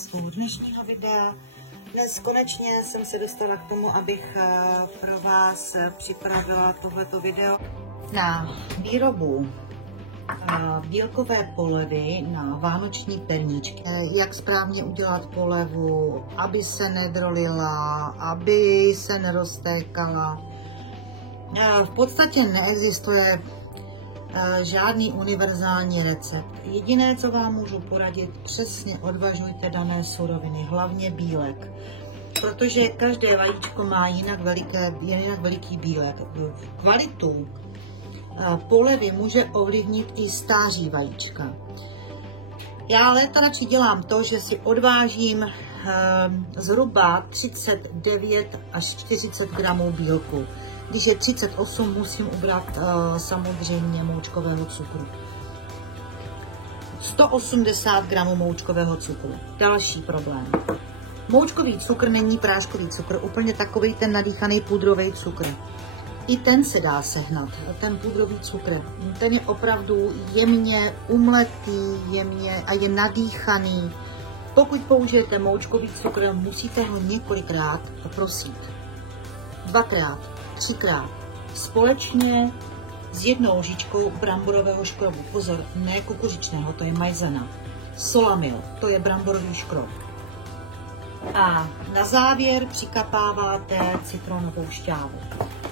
názvu dnešního videa. Dnes konečně jsem se dostala k tomu, abych pro vás připravila tohleto video na výrobu bílkové polevy na vánoční perníčky. Jak správně udělat polevu, aby se nedrolila, aby se neroztékala. V podstatě neexistuje žádný univerzální recept. Jediné, co vám můžu poradit, přesně odvažujte dané suroviny, hlavně bílek. Protože každé vajíčko má jinak veliký bílek. Kvalitu polevy může ovlivnit i stáří vajíčka. Já léta radši dělám to, že si odvážím zhruba 39 až 40 gramů bílku. Když je 38, musím ubrat samozřejmě moučkového cukru. 180 gramů moučkového cukru. Další problém. Moučkový cukr není práškový cukr, úplně takový ten nadýchaný pudrový cukr. I ten se dá sehnat, ten pudrový cukr. Ten je opravdu jemně umletý, a je nadýchaný. Pokud použijete moučkový cukr, musíte ho několikrát prosít. 2krát, 3krát. Společně s jednou lžičkou bramborového škrobu. Pozor, ne kukuřičného, to je maizena. Solamil, to je bramborový škrob. A na závěr přikapáváte citronovou šťávu.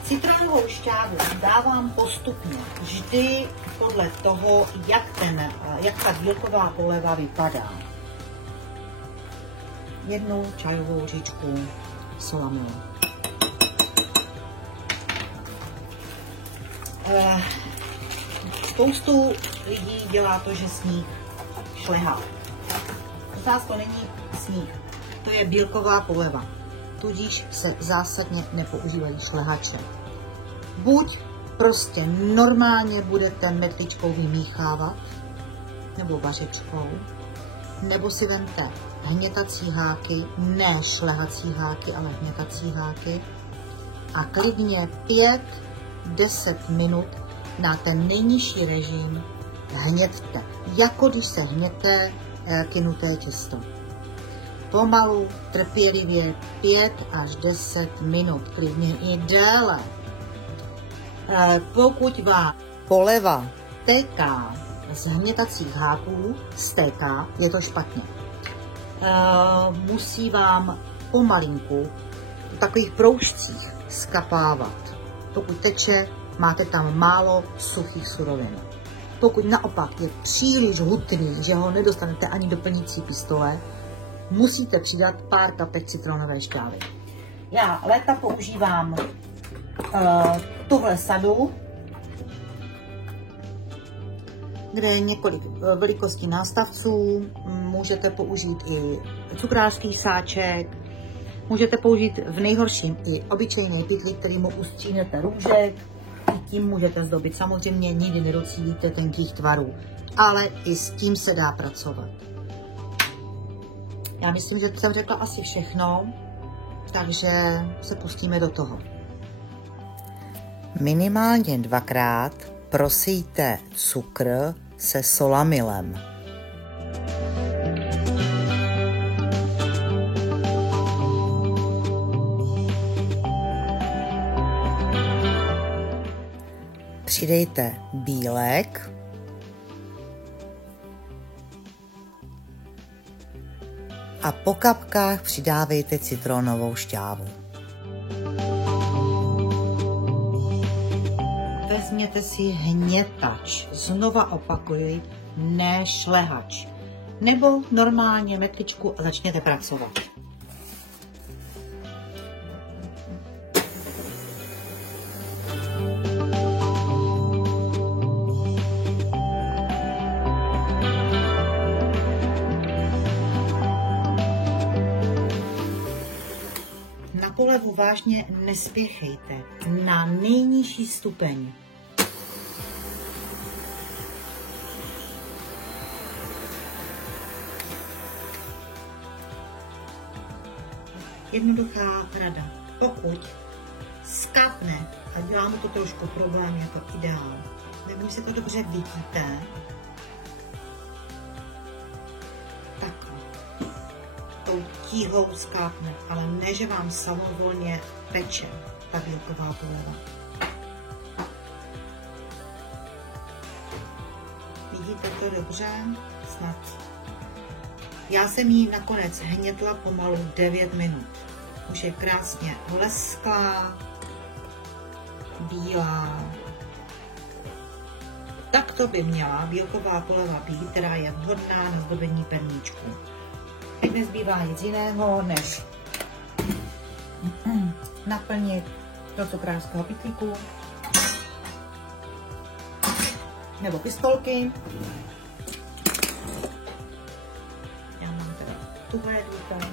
Citronovou šťávu dávám postupně, vždy podle toho, jak ta bílková poleva vypadá. Jednu čajovou lžičku solamilu. Spoustu lidí dělá to, že sníh šlehá. Zás to není sníh, to je bílková poleva, tudíž se zásadně nepoužívají šlehače. Buď prostě normálně budete metličkou vymíchávat, nebo vařečkou, nebo si vemte hnětací háky, ne šlehací háky, ale hnětací háky a klidně 5-10 minut na ten nejnižší režim hněďte, jako když se hněte kynuté těsto. Pomalu, trpělivě 5 až 10 minut, klidně i déle. Pokud vám poleva téká z hnětacích háků, stéká, je to špatně. Musí vám pomalinku v takových proužcích skapávat. Pokud teče, máte tam málo suchých surovin. Pokud naopak je příliš hutný, že ho nedostanete ani do plnící pistole, musíte přidat pár kapek citronové šťávy. Já léta používám tuhle sadu, kde je několik velikostí nástavců. Můžete použít i cukrářský sáček, můžete použít v nejhorším i obyčejné pytli, kterým ustřínete růžek, i tím můžete zdobit. Samozřejmě nikdy nedocílíte tenkých tvarů, ale i s tím se dá pracovat. Já myslím, že jsem řekla asi všechno, takže se pustíme do toho. Minimálně 2krát prosejte cukr se solamilem. Přidejte bílek a po kapkách přidávejte citronovou šťávu. Vezměte si hnětač, znova opakuji, ne šlehač, nebo normálně metličku a začněte pracovat. Na polevu vážně nespěchejte, na nejnižší stupeň. Jednoduchá rada. Pokud skápne a dělá mu to trošku problém, je to ideál. Nebo když se to dobře vidíte, tak tíhou skápne, ale ne, že vám samovolně peče ta bílková poleva. Vidíte to dobře? Snad. Já jsem jí nakonec hnětla pomalu 9 minut. Už je krásně lesklá, bílá. Takto by měla bílková poleva být, která je vhodná na zdobení perníčků. Teď nezbývá nic jiného, než naplnit do cukrářského pytlíku nebo pistolky. Já mám teda tuhle jedlitel.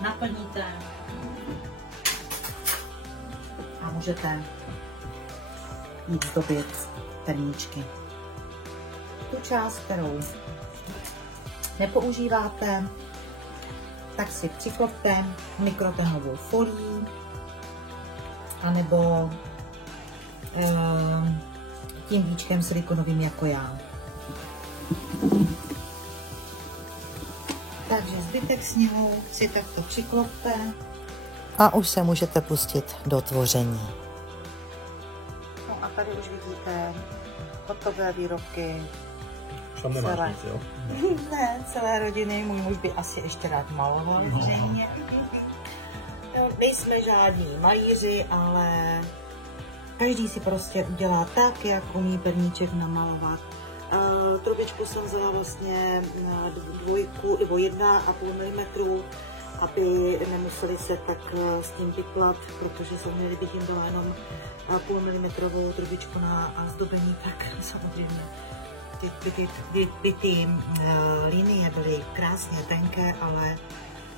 Naplníte a můžete jít zdobit perníčky. Tu část, kterou nepoužíváte, tak si přiklopte mikrotenovou folií anebo tím víčkem silikonovým jako já. Takže zbytek sněhu si takto přiklopte a už se můžete pustit do tvoření. No a tady už vidíte hotové výrobky. Tam nemáš nic, jo? Ne, celé rodiny. Můj muž by asi ještě rád maloval, zřejmě. Nejsme žádní malíři, ale každý si prostě udělá tak, jak umí perníček namalovat. Trubičku jsem vzala vlastně na 2 nebo 1,5 mm, aby nemuseli se tak s tím vyplat, protože samozřejmě, kdybych jim dala jenom 0,5 mm trubičku na zdobení, tak samozřejmě ty linie byly krásně tenké, ale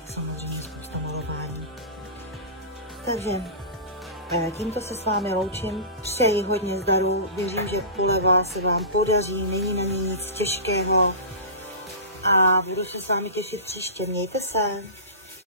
samozřejmě spousta malování. Takže tímto se s vámi loučím, přeji hodně zdaru, věřím, že poleva se vám podaří, není na ní nic těžkého a budu se s vámi těšit příště, mějte se.